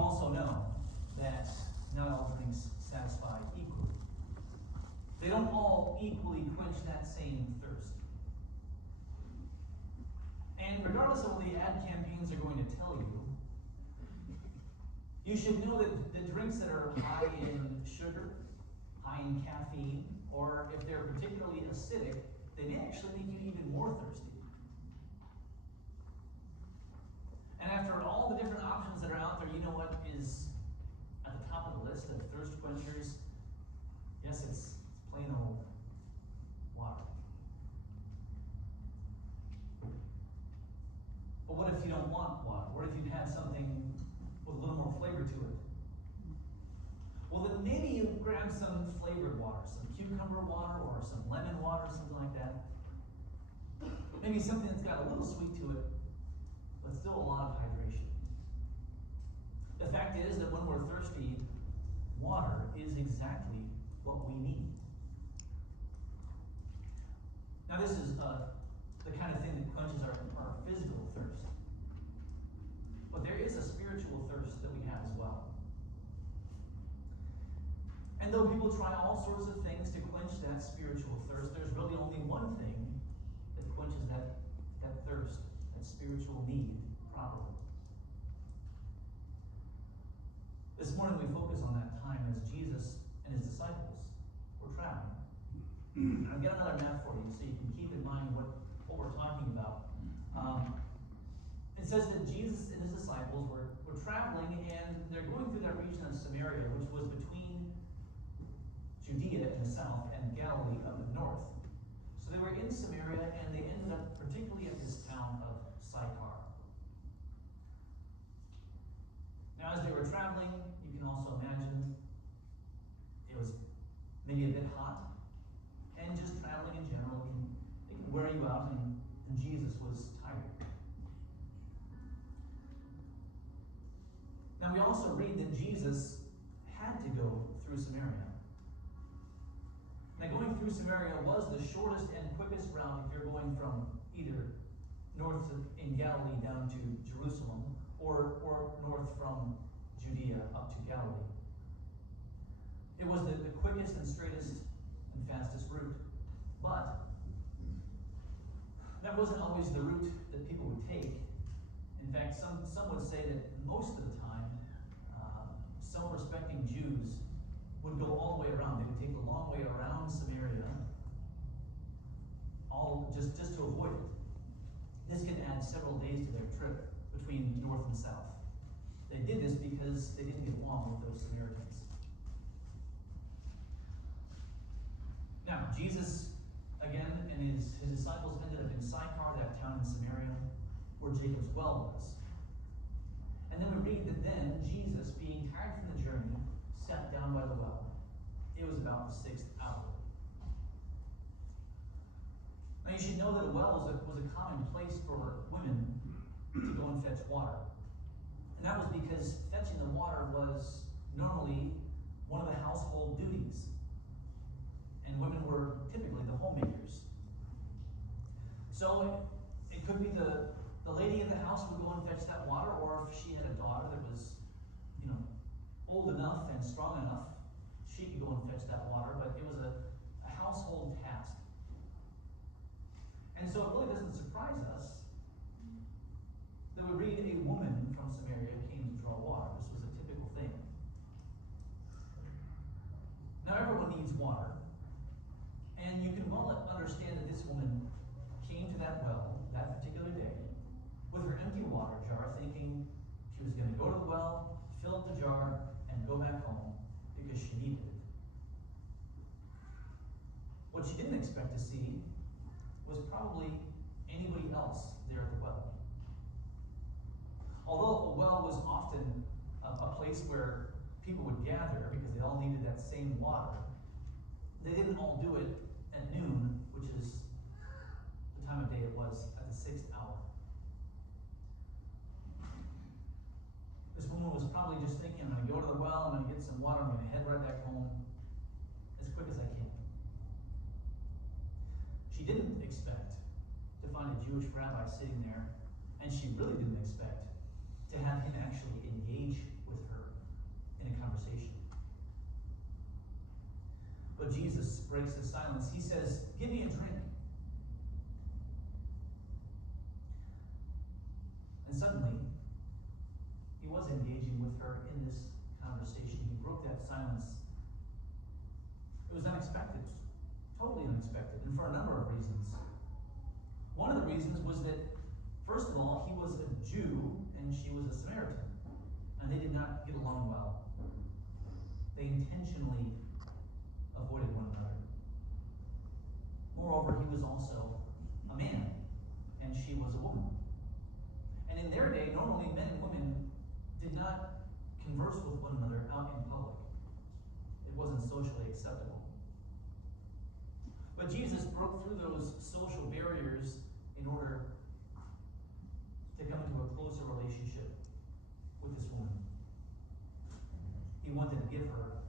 also know that not all drinks satisfy equally. They don't all equally quench that same thirst. And regardless of what the ad campaigns are going to tell you, you should know that the drinks that are high in sugar, high in caffeine, or if they're particularly acidic, they may actually make you even more thirsty. And after all the different options that are out there, you know what is at the top of the list of thirst quenchers? Yes, it's plain old water. But what if you don't want water? What if you'd had something with a little more flavor to it? Well, then maybe you grab some flavored water, some cucumber water or some lemon water, something like that. Maybe something that's got a little sweet to it, but still a lot of hydration. The fact is that when we're thirsty, water is exactly what we need. Now this is the kind of thing that quenches our physical thirst. But there is a spiritual thirst that we have as well. And though people try all sorts of things to quench that spiritual thirst, there's really only one thing that quenches that thirst, that spiritual need properly. This morning we focus on that time as Jesus and his disciples were traveling. I've got another map for you so you can keep in mind what we're talking about. It says that Jesus and his disciples were traveling, and they're going through that region of Samaria, which was between Judea in the south and Galilee up in the north. So they were in Samaria, and they ended up particularly at this town of Sychar. Now, as they were traveling, you can also imagine it was maybe a bit hot, and just traveling in general it can wear you out, and Jesus was tired. Now, we also read that Jesus had to go through Samaria. Now, going through Samaria was the shortest and quickest route if you're going from either north in Galilee down to Jerusalem or north from Judea up to Galilee. It was the quickest and straightest and fastest route. But that wasn't always the route that people would take. In fact, some would say that most of the time, self-respecting Jews would go all the way around. They would take the long way around Samaria, all just to avoid it. This could add several days to their trip between north and south. They did this because they didn't get along with those Samaritans. Now, Jesus, again, and his disciples ended up in Sychar, that town in Samaria, where Jacob's well was. And then we read that then Jesus, being tired from the journey, sat down by the well. It was about the 6th hour. Now you should know that a well was a common place for women to go and fetch water. And that was because fetching the water was normally one of the household duties. And women were typically the homemakers. So it could be the lady in the house would go and fetch that water, or if she had a daughter that was, old enough and strong enough, she could go and fetch that water, but it was a household task. And so it really doesn't surprise us that we read a woman from Samaria came to draw water. This was a typical thing. Now everyone needs water, and you can well understand that this woman came to that well that particular day with her empty water jar, thinking she was going to go to the well, fill up the jar, and go back home because she needed it. What she didn't expect to see was probably anybody else there at the well. Although a well was often a place where people would gather because they all needed that same water, they didn't all do it at noon, which is the time of day it was at the 6th hour. This woman was probably just thinking, I'm going to go to the well, I'm going to get some water, I'm going to head right back home as quick as I can. She didn't expect to find a Jewish rabbi sitting there, and she really didn't expect to have him actually engage with her Jesus breaks the silence. He says, "Give me a drink." And suddenly, he was engaging with her in this conversation. He broke that silence. It was unexpected, totally unexpected, and for a number of reasons. One of the reasons was that, first of all, he was a Jew and she was a Samaritan, and they did not get along well. They intentionally avoided one another. Moreover, he was also a man, and she was a woman. And in their day, normally men and women did not converse with one another out in public. It wasn't socially acceptable. But Jesus broke through those social barriers in order to come into a closer relationship with this woman. He wanted to give her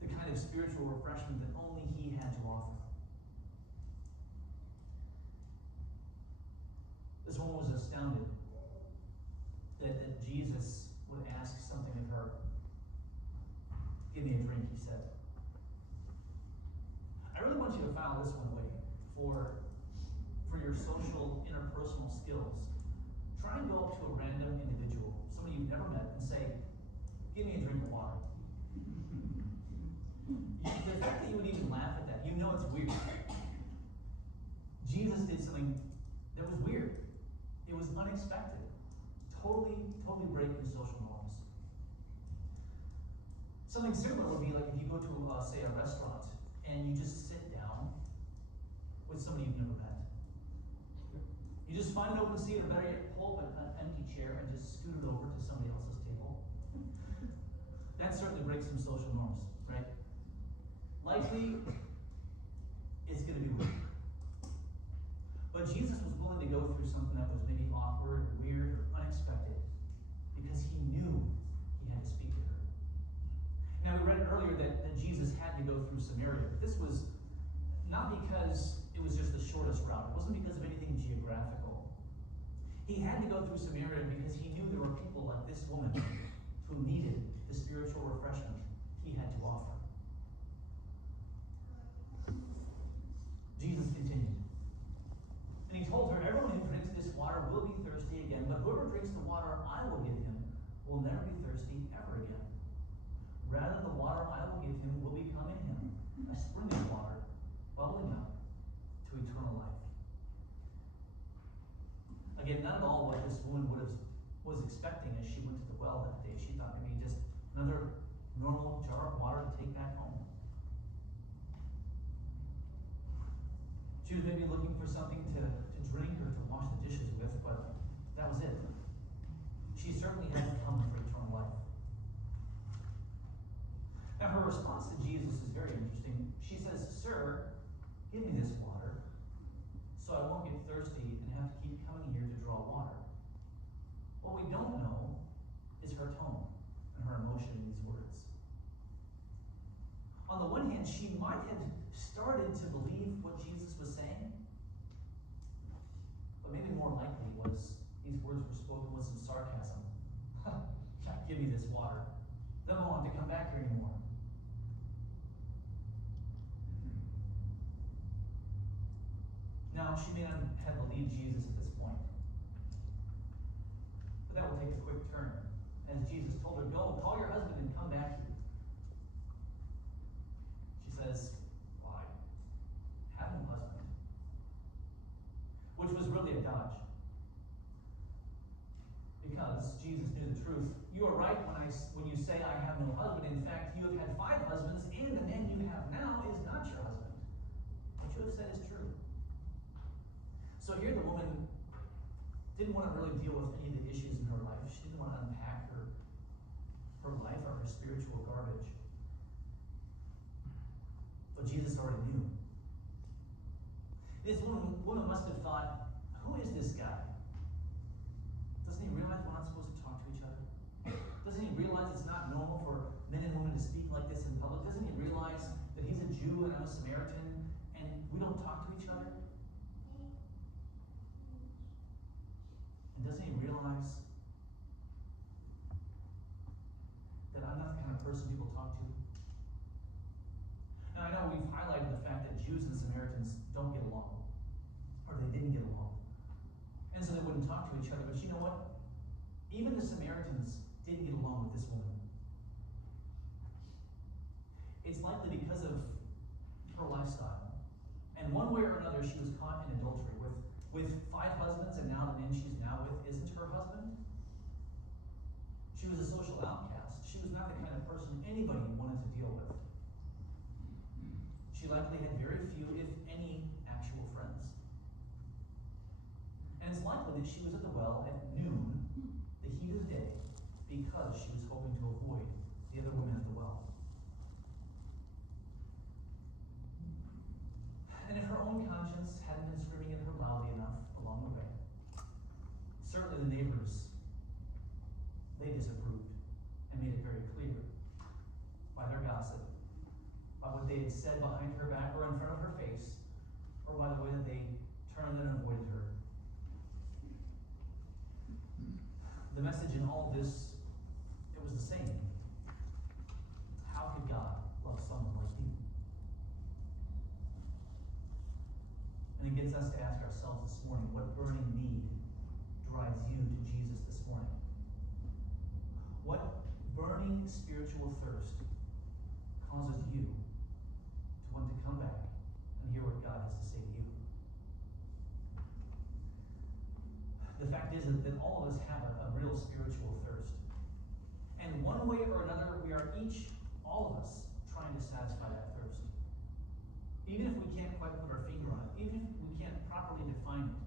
the kind of spiritual refreshment that only he had to offer. This woman was astounded that Jesus would ask something of her. "Give me a drink," he said. I really want you to file this one away for your social, interpersonal skills. Try and go up to a random individual, somebody you've never met, and say, "Give me a drink of water." The fact that you would even laugh at that, you know it's weird. Jesus did something that was weird. It was unexpected. Totally breaking social norms. Something similar would be like if you go to, say, a restaurant and you just sit down with somebody you've never met. You just find an open seat, or better yet, pull up an empty chair and just scoot it over to somebody else's table. That certainly breaks some social norms, right? Likely, it's going to be weird. But Jesus was willing to go through something that was maybe awkward or weird or unexpected because he knew he had to speak to her. Now, we read earlier that Jesus had to go through Samaria, but this was not because it was just the shortest route. It wasn't because of anything geographical. He had to go through Samaria because he knew there were people like this woman who needed the spiritual refreshment he had to offer. Jesus continued. And he told her, "Everyone who drinks this water will be thirsty again, but whoever drinks the water I will give him will never be thirsty ever again. Rather, the water I will give him will become in him a spring of water, bubbling up to eternal life." Again, not at all what this woman was expecting as she went to the well that day. She thought maybe just another normal jar of water to take back home. She was maybe looking for something to drink or to wash the dishes with, but that was it. She certainly hadn't come for eternal life. Now, her response to Jesus is very interesting. She says, "Sir, give me this water so I won't get thirsty and have to keep coming here to draw water." What we don't know is her tone and her emotion in these words. On the one hand, she might have started to believe what Jesus was saying, but maybe more likely was these words were spoken with some sarcasm. "Give me this water. Then I don't want to come back here anymore." Now, she may not have believed Jesus at this point, but that will take a quick turn as Jesus told her, "Go, call your husband and come back here." She says, "Well, I have no husband," which was really a dodge, because Jesus knew the truth. You are right when you say, "I have no husband." In fact, you have had 5 husbands, and the man you have now is not your husband. What you have said is true. So here the woman didn't want to really deal with any of the issues in her life. She didn't want to unpack her life or her spiritual garbage. But Jesus already knew. This woman must have thought, "Who is this guy? Doesn't he realize we're not supposed to talk to each other? Doesn't he realize it's not normal for men and women to speak like this in public? Doesn't he realize that he's a Jew and I'm a Samaritan and we don't talk to each other? And doesn't he realize that I'm not the kind of person people talk to?" Now, Now, I know we've highlighted the fact that Jews and Samaritans don't get along, or they didn't get along. And so they wouldn't talk to each other. But you know what? Even the Samaritans didn't get along with this woman. It's likely because of her lifestyle. And one way or another, she was caught in adultery with 5 husbands, and now the man she's now with isn't her husband. She was a social outcast. She was not the kind of person anybody wanted to deal with. She likely had very few, if any, actual friends. And it's likely that she was at the well at noon, the heat of the day, because she was hoping to avoid the other women at the well. And if her own conscience hadn't been screaming at her loudly enough along the way, certainly the neighbors, they disapproved and made it very clear by their gossip, by what they had said behind her back or in front of her face, or by the way that they turned and avoided her. The message in all of this, it was the same. How could God love someone like me? And it gets us to ask ourselves this morning, what burning need drives you to Jesus this morning? What burning spiritual thirst causes you to want to come back and hear what God has to say to you? The fact is that all of us have a real spiritual thirst. And one way or another, we are each, all of us, trying to satisfy that thirst. Even if we can't quite put our finger on it, even if we can't properly define it,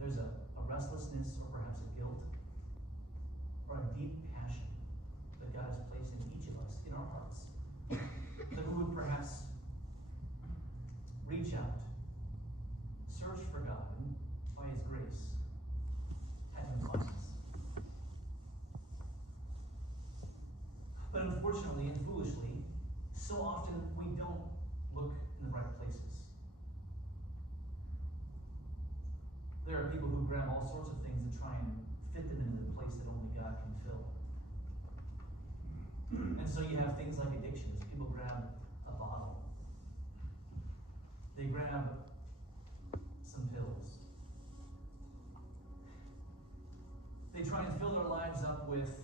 there's a restlessness or perhaps a guilt or a deep passion that God has placed in each of us, in our hearts, that we would perhaps reach out, search for God, and by His grace, have Him find us. But unfortunately and foolishly, so often we don't look in the right places. There are people who grab all sorts of things and try and fit them into the place that only God can fill. And so you have things like addictions. People grab a bottle. They grab some pills. They try and fill their lives up with